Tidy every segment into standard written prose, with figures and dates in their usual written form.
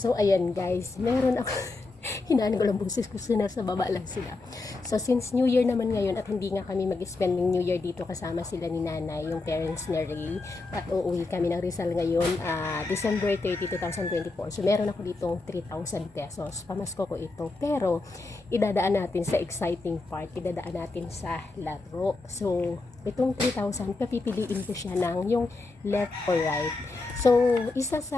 So, ayan guys, meron ako, hinaan ko lang boses ko, sa baba lang sila. So, since New Year naman ngayon at hindi nga kami mag-spend ng New Year dito kasama sila ni Nanay, yung parents ni Ray, at uuwi kami ng Rizal ngayon, December 30, 2024. So, meron ako ditong 3,000 pesos. Pamasko ko ito. Pero, idadaan natin sa exciting part. Idadaan natin sa laro. So, itong 3,000, papipiliin ko siya ng yung left or right. So, isa sa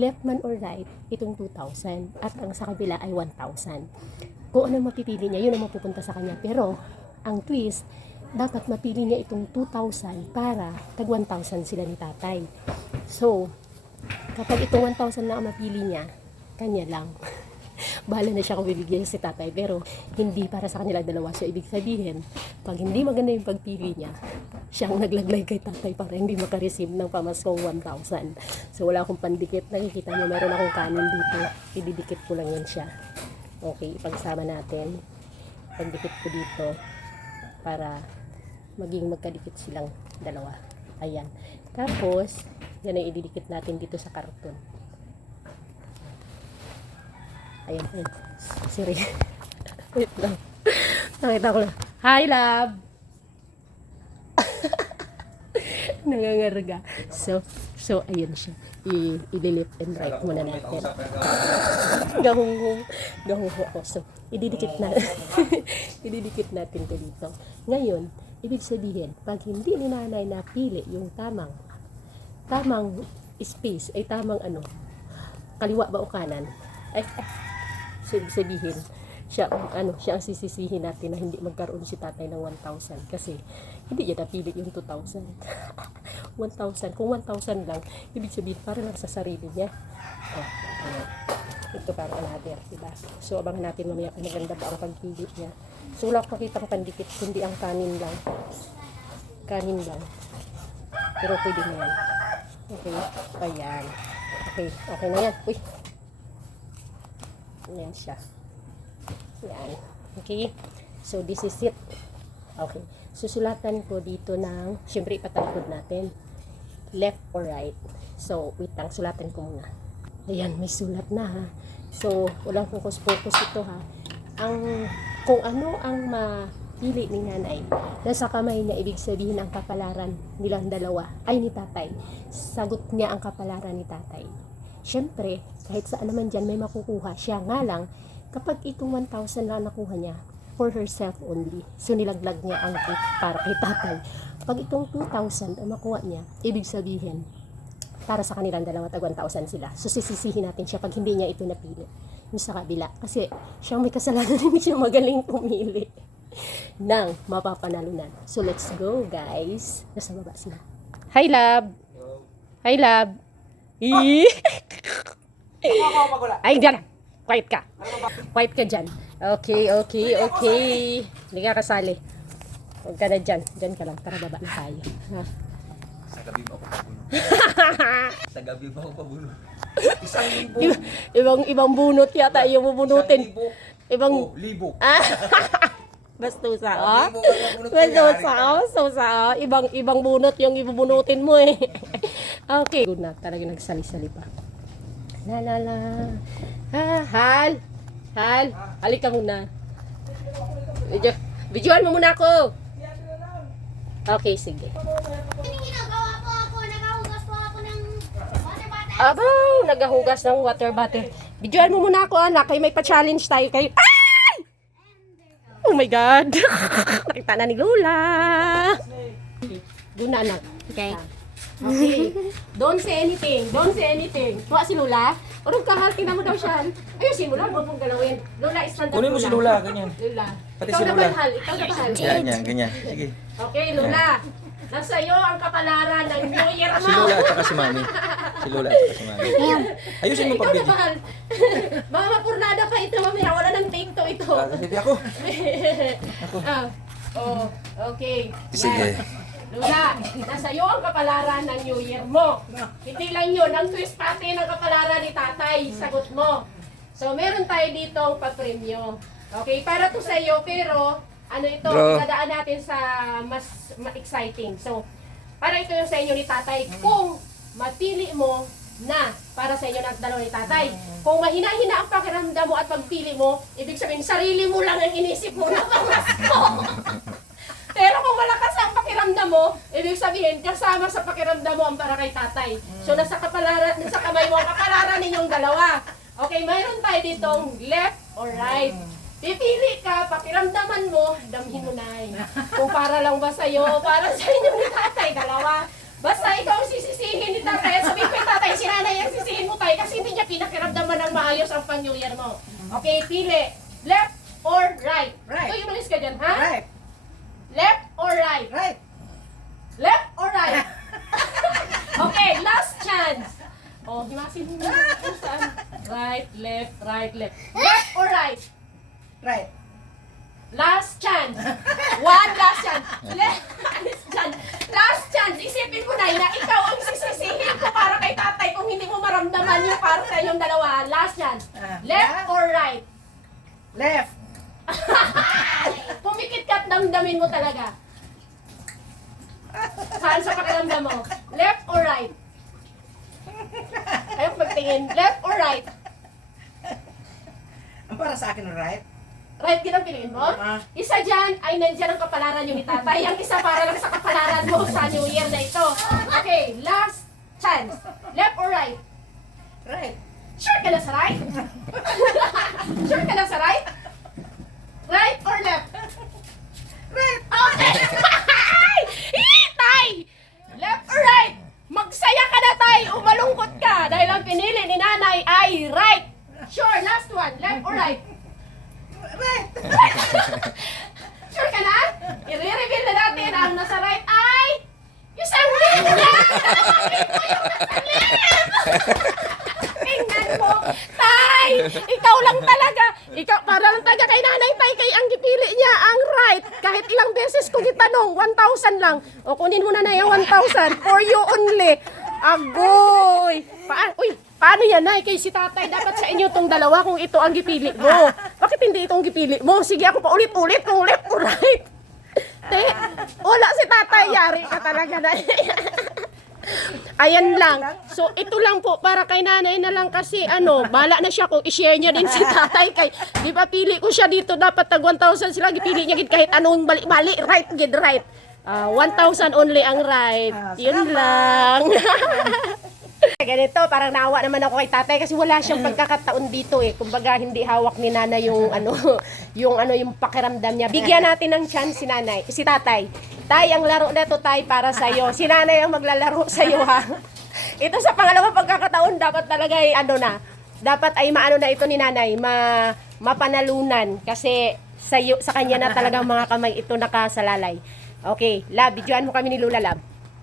left man or right, itong 2,000. At ang sa kabila ay 1,000. Kung ano mapipili niya, yun ang mapupunta sa kanya. Pero, ang twist, dapat mapili niya itong 2,000 para tag 1,000 sila ni tatay. So, kapag itong 1,000 na ang mapili niya, kanya lang. Bahala na siya kung bibigyan si tatay, pero hindi para sa kanila dalawa. So, ibig sabihin, pag hindi maganda yung pagpili niya, siyang naglaglay kay tatay para hindi makareceive ng pamaskong 1,000. So, wala akong pandikit. Nakikita niyo, meron akong kanin dito. Ididikit ko lang yan siya. Okay, ipagsama natin. Pandikit ko dito para maging magkadikit silang dalawa. Ayan. Tapos, yan ay ididikit natin dito sa karton. Ayan. Sorry. Wait lang. Nakita ko lang. Hi, love! Nangangarga. So, ayun siya. I-left and right muna natin. Gahunghong ako. So, ididikit natin ito dito. Ngayon, ibig sabihin, pag hindi ni Nanay napili yung tamang space, ay tamang kaliwa ba o kanan, so, ibig sabihin, siya ang sisisihin natin na hindi magkaroon si tatay ng 1,000 kasi hindi niya napili yung 2,000. 1,000, kung 1,000 lang, ibig sabihin para lang sa sarili niya. Ito para another, diba? So, abangan natin mamaya kung maganda ba ang pagpili niya. So, wala ko makitang pandikit, kundi ang kanin lang. Kanin lang. Pero pwede na yan. Okay, ayan. Okay na yan. Uy! Ayan siya. Yan. Okay. So, this is it. Okay. Susulatan ko dito ng, syempre ipatalikod natin. Left or right. So, wait lang. Sulatan ko muna. Ayan, may sulat na ha. So, walang focus-focus ito ha. Kung ano ang mapili ni Nanay, nasa kamay niya, ibig sabihin ang kapalaran nilang dalawa ay ni tatay. Sagot niya ang kapalaran ni tatay. Syempre, kahit saan naman dyan may makukuha. Siya nga lang, kapag itong 1,000 na nakuha niya, for herself only. So, nilaglag niya ang gift para kay tatay. Pag itong 2,000 ang makuha niya, ibig sabihin, para sa kanilang dalawa, tag 1,000 sila. So, sisisihin natin siya pag hindi niya ito napili. Yung sa kabila. Kasi, siyang may kasalanan, hindi siya magaling pumili ng mapapanalunan. So, let's go, guys. Nasa baba sila. Hi, love! Hi, love! Ay, dyan! Quiet ka. Quiet ka dyan. Okay. Hindi ka kasali. Huwag ka na dyan. Dyan ka lang. Tara, baba na tayo. Ha? Sa gabi ba ako pabuno? Sa gabi ba ako pabuno? 1,000. Ibang bunot yata yung bubunutin. 1,000. Libo. Bastusa, oh. Bastusa. Ibang bunot yung ibubunutin mo eh. Okay. Good na. Talaga nagsali-sali pa. La. Hal. Halika muna. Videoan mo muna ako. Okay, sige. Ginagawa po ako, nagahugas po ako ng water bottle. Abaw, nagahugas ng water bottle. Videoan mo muna ako, anak. Kaya may pa-challenge tayo kayo. Ay! Oh my God. Nakita na ni Lola. Doon na, anak. Okay. Don't say anything. Tuwa si Lola. Urong kahal, tingnan mo daw siya. Ayusin mo lang, huwag mong galawin. Lola, stand up. Kunin mo si Lola, ganyan. Lola. Pati Ikaw si na Lola. bahal. Ganyan. Sige. Okay, Lola. Nasa iyo ang kapalaran ng New Year mo. Si Lola at saka si Mami. Ayusin mo Ikaw na pag-video. bahal. Baka mapurnada pa ito, mamaya. Wala ng tinto ito. Hindi ako. Okay. Sige. Lola, nasa iyo ang kapalaran ng New Year mo. Hindi lang yun, ang twist pati ng kapalaran ni tatay, sagot mo. So, meron tayo ditong pa-premyo. Okay, para to sa iyo, pero ano ito, dadaan natin sa mas exciting. So, para ito yung sa inyo ni tatay. Kung mapili mo na para sa inyo ng dalawa ni tatay. Kung mahina-hina ang pakiramdam mo at pagpili mo, ibig sabihin, sarili mo lang ang inisip mo na pamasko. Pero kung malakas ang pakiramdam mo, ibig sabihin, kasama sa pakiramdam mo ang para kay tatay. So, nasa kamay mo ang kapalaran ninyong dalawa. Okay, mayroon tayo ditong left or right. Pipili ka, pakiramdaman mo, damhin mo na kung para lang ba sa'yo, para sa inyo ni tatay, dalawa. Basta ikaw ang sisisihin ni tatay. At sabihin ko yung tatay, si nanay ang sisihin mo tayo kasi hindi niya pinakiramdaman ng maayos ang pang-New Year mo. Okay, pili. Left or right? Right. Ito, umalis ka dyan, ha? Right. Left or right? Right. Left or right? Okay, last chance. Oh, himasin mo na kung saan. Right, left, right, left. Left or right? Right. Last chance. One last chance. Last chance. Last chance. Isipin mo na ikaw ang sisisihin ko para kay tatay kung hindi mo maramdaman yung para sa inyong dalawa. Last chance. Left or right? Left. Pumikit ka at damdamin mo talaga. Saan sa pakiramdam mo? Left or right? Ayaw magtingin. Left or right? Ang para sa akin, right? Right din ang piliin mo? Isa dyan ay nandyan ang kapalaran yung ni tatay. Ang isa para lang sa kapalaran mo sa New Year na ito. Okay, last chance. Left or right? Right. Sure ka na sa right? Sure ka na sa right? Right or left? Right. Okay! Tay! Left or right? Magsaya ka na, tay! Umalungkot ka dahil ang pinili ni nanay ay right. Sure, last one. Left or right? Right. Sure ka na? I-reveal na natin ang nasa right ay isang lip niya! Nakamit mo yung nasa lip! Tingnan mo! Tay! Ikaw lang talaga! Ikaw, para lang talaga kay nanay, tay, kay ang gipili niya ang right. Kahit ilang beses ko gitanong, 1,000 lang. O kunin mo na na yung 1,000 for you only. Agoy! Paano yan, nay? Kay si tatay, dapat sa inyo tong dalawa kung ito ang gipili mo. Bakit hindi itong gipili mo? Sige, ako pa ulit-ulit kung left or right. Te, wala si tatay, yari ka talaga na. Ayan lang. So, ito lang po, para kay nanay na lang kasi, bala na siya kung i-share niya din si tatay. Kay, di ba, pili ko siya dito, dapat tag 1,000 sila, gipili niya gid kahit anong bali, right, gid right. 1,000 only ang right. Yun lang. Ganito, parang naawa naman ako kay tatay kasi wala siyang pagkakataon dito eh. Kumbaga hindi hawak ni nanay yung yung pakiramdam niya. Bigyan natin ng chance si nanay, si tatay. Tay, ang laro na to, tay, para sa iyo. Si nanay ang maglalaro sa iyo, ha. Ito sa pangalawang pagkakataon dapat talaga ay dapat ay maano na ito ni nanay, mapanalunan kasi sa kanya na talagang mga kamay ito nakasalalay. Okay, Lab, videoan mo kami ni Lula, Lab.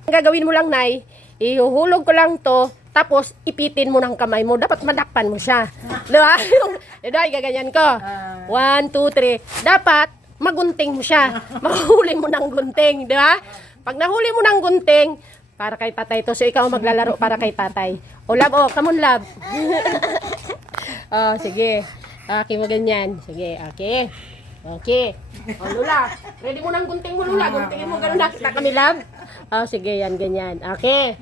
Ang gagawin mo lang, nay, ihuhulog ko lang to, tapos ipitin mo ng kamay mo. Dapat madakpan mo siya. Diba? Gaganyan ko. 1, 2, 3. Dapat magunting mo siya. Mahuli mo ng gunting. Diba? Pag nahuli mo ng gunting, para kay tatay to. So ikaw maglalaro para kay tatay. O, Lab, come on, Lab. Sige. Okay mo ganyan. Sige, okay. Okay. O, Lula. Ready mo ng gunting mo, Lula. Guntingin mo gano'n. Nakita kami, Lab. Sige, yan, ganyan. Okay.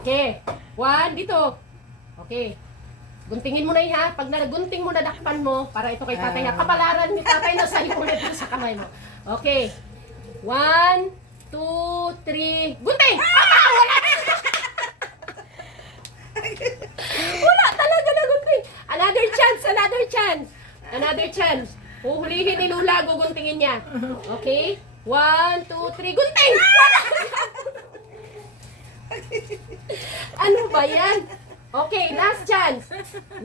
Okay. 1, dito. Okay. Guntingin mo na yun, ha? Pag nagunting mo, nadakpan mo, para ito kay tatay. Kapalaran ni tatay na sa'yo ulit sa kamay mo. Okay. 1, 2, 3. Gunting! Wala! Wala talaga na gunting. Another chance, another chance. Another chance. Huhulihin ni Lula, guguntingin niya. Okay? 1, 2, 3, gunting! Ano ba yan? Okay, last chance. 1, 2,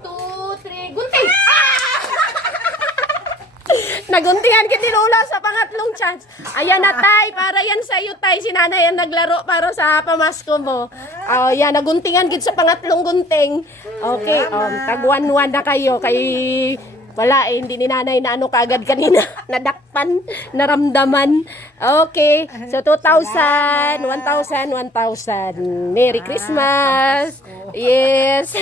3, gunting! Naguntingan kita ni Lula sa pangatlong chance. Ayan na, tay, para yan sa iyo, tay. Si nanay ang naglaro para sa pamasko mo. Yan, naguntingan kita sa pangatlong gunting. Okay, tag 1-1 na kayo. Kay wala hindi ni nanay na kaagad kanina. Nadakpan, naramdaman. Okay, so 2,000, 1,000, 1,000. Merry Christmas! Yes!